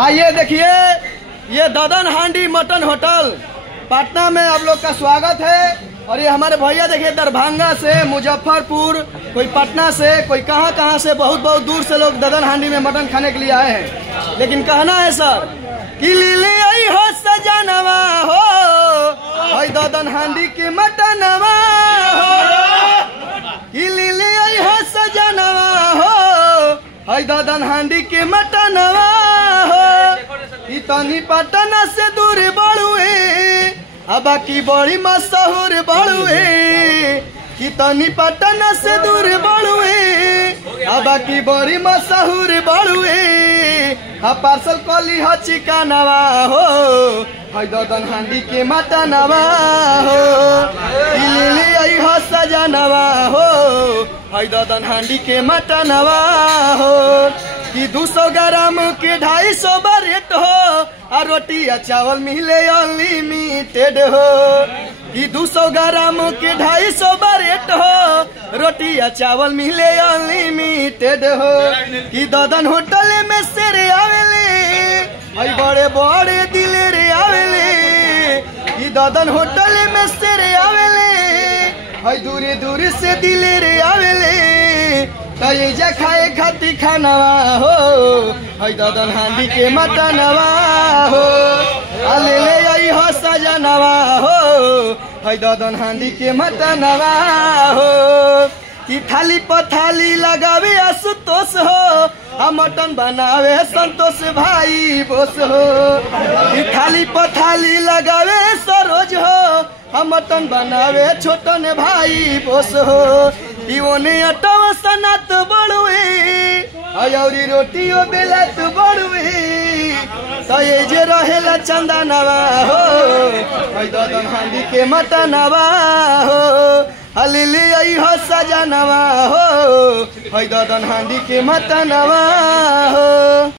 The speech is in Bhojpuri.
आइए देखिए, ये ददन हांडी मटन होटल पटना में आप लोग का स्वागत है। और ये हमारे भैया देखिए दरभंगा से, मुजफ्फरपुर, कोई पटना से, कोई कहाँ से, बहुत बहुत दूर से लोग ददन हांडी में मटन खाने के लिए आए हैं। लेकिन कहना है सर कि लीली आई हो सजनवा हो, और ददन हांडी के मटनवा हो, कि लीली आई हो सजनवा हो, और ददन हांडी के मटनवा हो। इतनी पटना से दूर बड़ुए, अब की बड़ी मशहूर बड़ुए, कितनी पटना से दूर बड़ुए, अब की बड़ी मशहूर बड़ुए। पार्सल कली हो चिकनवा हो, ददन हांडी के मटनवा हो, लीली आई हो सजनवा हो, ददन हांडी के मटनवा हो। कि 200 ग्राम के 250 रेट हो, और रोटी या चावल मिले अनलिमिटेड हो। कि 200 ग्राम के 250 रेट हो, रोटी या चावल मिले अनलिमिटेड हो। कि ददन होटल में सेरे आवेले, आई बड़े बड़े दिलेरे आवेले। कि ददन होटल में सेरे आवेले, आई दूरे दूर से दिलेरे आवेले। तो खाए खाती खानवा हो, ददन हांडी के मटनवा हो, ले आई हो सजनवा हो, ददन हांडी के मटनवा हो। कि थाली पथाली लगावे आशुतोष हो, मटन बनावे संतोष भाई बोस हो। कि थाली पथाली लगावे सरोज हो, मटन बनावे छोटन भाई बोस हो। ओने अटव सनत बड़ुए, औरी रोटियो बेलत बड़ुए। तो ये जे रहेला चंदनवा हो, ददन हांडी के मटनवा हो, लीली आई हो सजनवा हो, ददन हांडी के मटनवा हो।